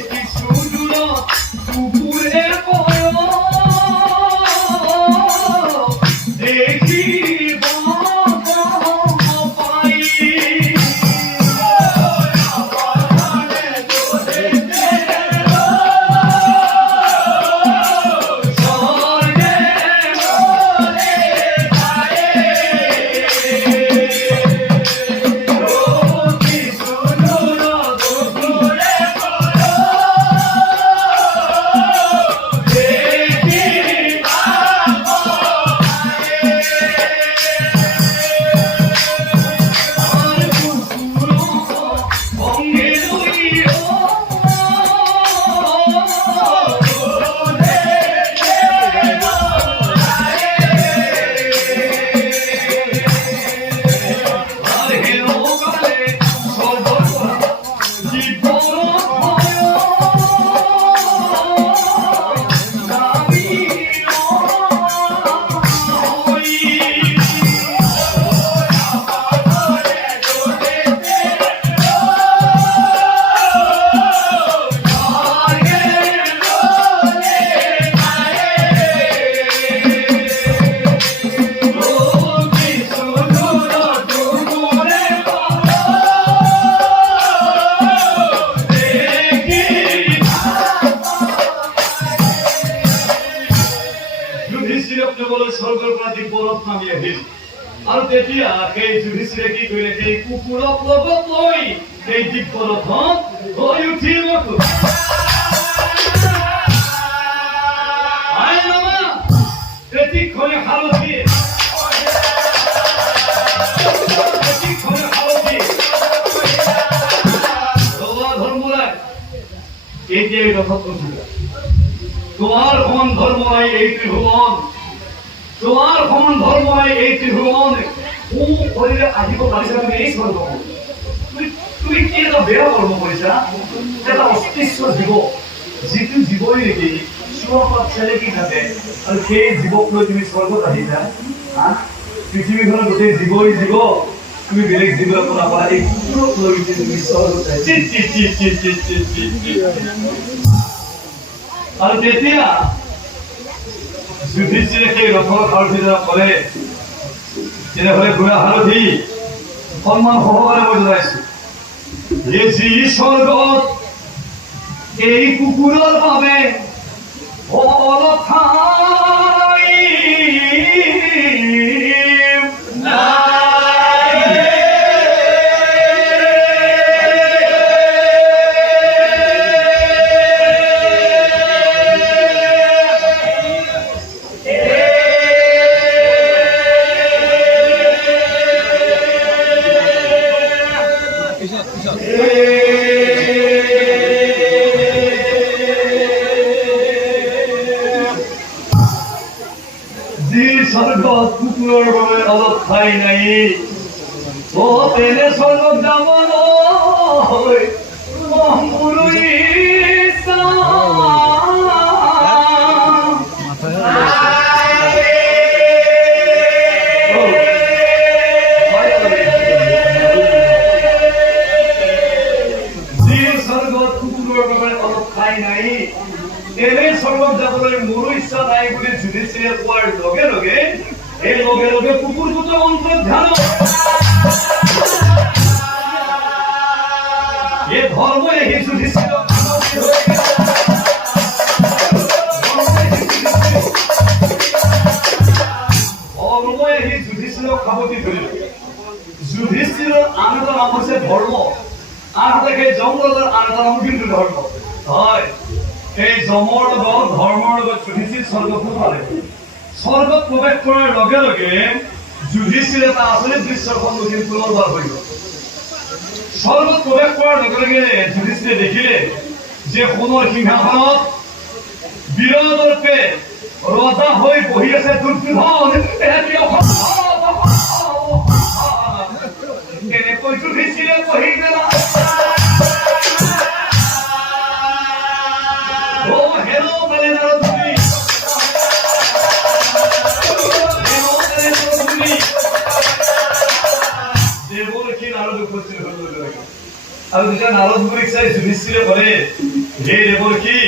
Thank. বলে স্বর্গপ্রাদী পরত নামিয়ে দিল আৰু তেতিয়া সেই যুধিষ্ঠিৰে কি কৰিলে সেই কুকুৰক লগত লৈ সেই দিব্যৰথত হৈ উঠিল প্ৰতিক্ষণে হালধিয়ে এইটাই রথ তোমার হন ধর্ম নাই এই ত্রিভুবন। তোমাৰ সমান ধৰ্ম নাই এই ত্ৰিভুৱনে মোৰ আহিব পাৰিছা তুমি এই স্বৰ্গ তুমি কি এটা বেয়া কৰ্ম কৰিছা এটা অস্তিত্ব জীৱ যিটো জীৱই নেকি, চুৱাপাত চেলেকি থাকে? আৰু সেই জীৱক লৈ তুমি স্বৰ্গত আহিছা। পৃথিৱীখনত গোটেই জীৱই জীৱ। তুমি বেলেগ জীৱ একো নাপালা এই কুকুৰক লৈ তুমি স্বৰ্গত আৰু তেতিয়া যুধিষ্ঠিৰে সেই ৰথৰ সাৰথিজনক ক'লে তেনেহ'লে বুঢ়া হালধি সন্মান সহকাৰে মই জনাইছো যে যি স্বৰ্গত এই কুকুৰৰ বাবে অলপ ঠাই স্বর্গ টুকরোর অবস্থায় নাই। ও তেলে স্বর্গ যেমন নাই বুলি যুধিষ্ঠিৰে লগে লগে, এই লগে লগে কুকুৰটোতো অন্তৰ্ধান এই ধৰ্মই আনন্দিত হৈ ধৰ্মই আহি যুধিষ্ঠিৰক আন এটা নাম হৈছে ধৰ্ম আনহাতে সেই জংঘলৰ আন এটা নাম কিন্তু ধৰ্ম হয়। সেই যমৰ লগত ধৰ্মৰ লগত যুধিষ্ঠিৰ স্বৰ্গত পালে স্বৰ্গত প্ৰৱেশ কৰাৰ লগে লগে যুধিষ্ঠিৰ এটা আচৰিত দৃশ্যৰ সন্মুখীন পুনৰবাৰ হৈ গ'ল স্বৰ্গত প্ৰৱেশ লগে লগে যুধিষ্ঠিৰে দেখিলে যে সোণৰ সিংহাসনত বিৰদৰ্পে ৰজা হৈ বহি আছে দুৰ্যোধন অসম্ভৱ। যুধিষ্ঠিৰে বহি পেলাই আৰু যেতিয়া নাৰদ মুনিক চাই যুধিষ্ঠিৰে ক'লে হে দেৱৰ কি